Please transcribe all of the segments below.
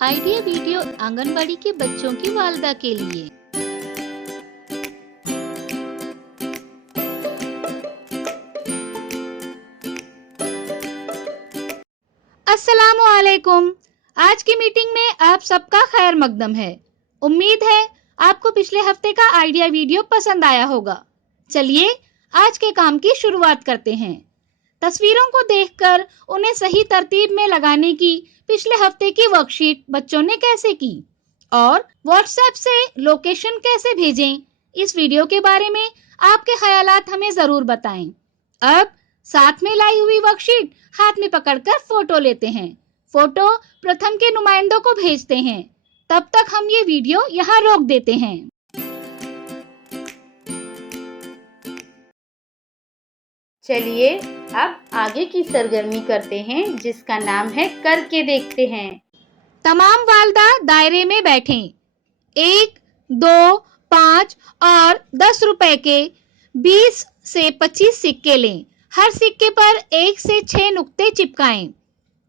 Idea video anganwadi के बच्चों की वालिदा के लिए। अस्सलामुअलैकुम। आज की मीटिंग में आप सबका खैर मकदम है। उम्मीद है आपको पिछले हफ्ते का आइडिया वीडियो पसंद आया होगा। चलिए आज के काम की शुरुआत करते हैं। तस्वीरों को देखकर उन्हें सही तरतीब में लगाने की पिछले हफ्ते की वर्कशीट बच्चों ने कैसे की और व्हाट्सएप से लोकेशन कैसे भेजें, इस वीडियो के बारे में आपके ख्यालात हमें जरूर बताएं। अब साथ में लाई हुई वर्कशीट हाथ में पकड़कर फोटो लेते हैं। फोटो प्रथम के नुमाइंदों को भेजते हैं। तब तक हम ये वीडियो यहाँ रोक देते हैं। चलिए अब आगे की सरगर्मी करते हैं जिसका नाम है करके देखते हैं। तमाम वालिदा दायरे में बैठें। 1, 2, 5 और 10 रुपए के 20 से 25 सिक्के लें। हर सिक्के पर 1 से 6 नुक्ते चिपकाएं।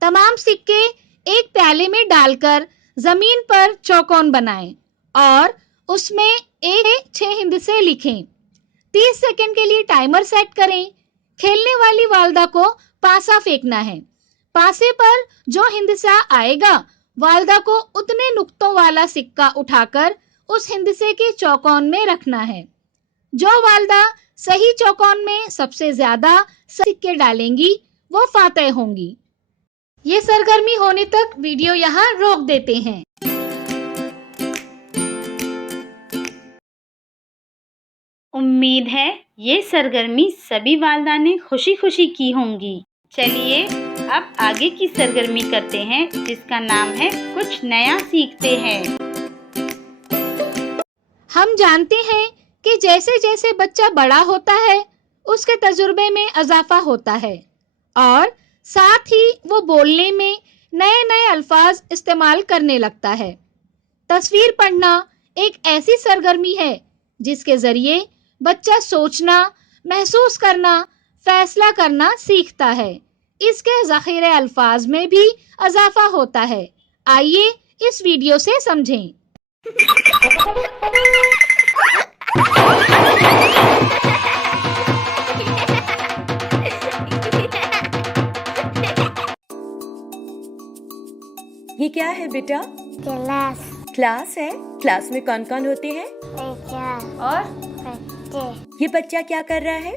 तमाम सिक्के एक प्याले में डालकर जमीन पर चौकोन बनाएं और उसमें 1 से 6 हिंदसे लिखें। 30 सेकंड के लिए टाइमर सेट करें। खेलने वाली वालिदा को पासा फेंकना है। पासे पर जो हिंदसा आएगा, वालिदा को उतने नुक्तों वाला सिक्का उठाकर उस हिंदसे के चौकोन में रखना है। जो वालिदा सही चौकोन में सबसे ज्यादा सिक्के डालेंगी वो फातेह होंगी। ये सरगर्मी होने तक वीडियो यहाँ रोक देते हैं। उम्मीद है ये सरगर्मी सभी वालिदा ने खुशी खुशी की होंगी। चलिए अब आगे की सरगर्मी करते हैं जिसका नाम है कुछ नया सीखते हैं। हम जानते हैं कि जैसे जैसे बच्चा बड़ा होता है उसके तजुर्बे में इजाफा होता है और साथ ही वो बोलने में नए नए अल्फाज इस्तेमाल करने लगता है। तस्वीर पढ़ना एक ऐसी सरगर्मी है जिसके जरिए बच्चा सोचना, महसूस करना, फैसला करना सीखता है। इसके ज़ख़ीरे अल्फाज में भी इजाफा होता है। आइए इस वीडियो से समझें। ये क्या है बेटा? क्लास। क्लास है। क्लास में कौन कौन होते हैं? टीचर और बच्चे ये बच्चा क्या कर रहा है?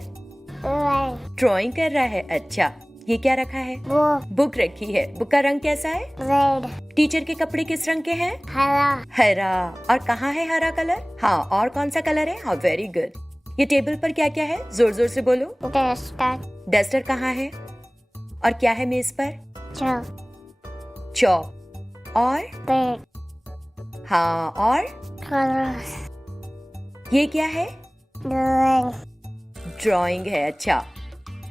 ड्राइंग कर रहा है। अच्छा, ये क्या रखा है? वो बुक रखी है। बुक का रंग कैसा है? रेड टीचर के कपड़े किस रंग के हैं? हरा हरा। और कहाँ है हरा कलर? हाँ, और कौन सा कलर है? हाँ, वेरी गुड। ये टेबल पर क्या क्या है? जोर जोर से बोलो। डस्टर डस्टर कहाँ है? और क्या है मेज पर? चौक। और पेट हाँ, और कलर्स ये क्या है? ड्राइंग ड्राइंग है। अच्छा,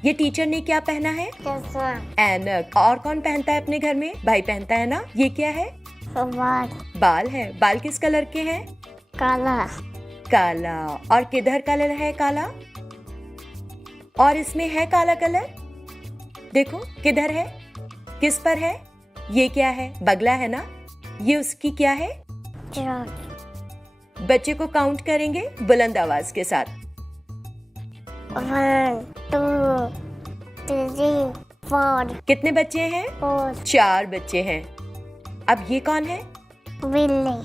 ये टीचर ने क्या पहना है? चश्मा ऐनक। और कौन पहनता है अपने घर में? भाई पहनता है ना। ये क्या है? बाल बाल है। बाल किस कलर के हैं? काला काला। और किधर कलर है काला? और इसमें है काला कलर। देखो किधर है, किस पर है? ये क्या है? बगला है ना। ये उसकी क्या है? चौक बच्चे को काउंट करेंगे बुलंद आवाज के साथ। 1 2 3 4 कितने बच्चे हैं? 4 4 बच्चे हैं। अब ये कौन है? बिल्ली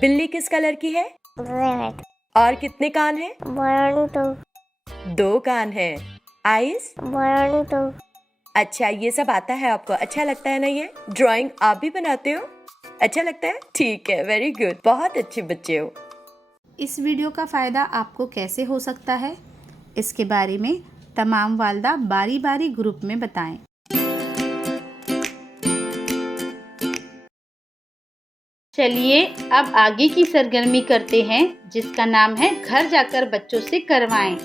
बिल्ली किस कलर की है? रेड और कितने कान हैं? 1 2 2 कान हैं। आईज? 1 2 अच्छा, ये सब आता है आपको? अच्छा लगता है ना ये? ड्राइंग आप भी बनाते हो? अच्छा लगता है? ठीक है, वेरी गुड। बहुत अच्छे बच्चे हो। इस वीडियो का फ़ायदा आपको कैसे हो सकता है, इसके बारे में तमाम वालिदा बारी बारी ग्रुप में बताएं। चलिए अब आगे की सरगर्मी करते हैं जिसका नाम है घर जाकर बच्चों से करवाएं।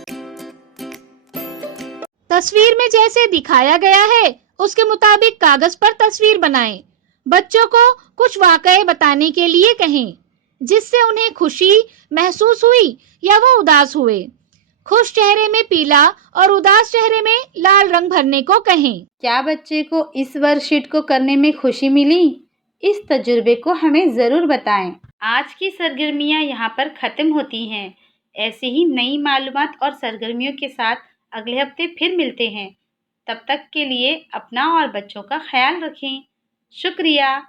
तस्वीर में जैसे दिखाया गया है उसके मुताबिक कागज पर तस्वीर बनाएं। बच्चों को कुछ वाकये बताने के लिए कहें जिससे उन्हें खुशी महसूस हुई या वो उदास हुए। खुश चेहरे में पीला और उदास चेहरे में लाल रंग भरने को कहें। क्या बच्चे को इस वर्कशीट को करने में खुशी मिली? इस तजुर्बे को हमें ज़रूर बताएं। आज की सरगर्मियाँ यहाँ पर ख़त्म होती हैं। ऐसे ही नई मालूमात और सरगर्मियों के साथ अगले हफ्ते फिर मिलते हैं। तब तक के लिए अपना और बच्चों का ख्याल रखें। शुक्रिया।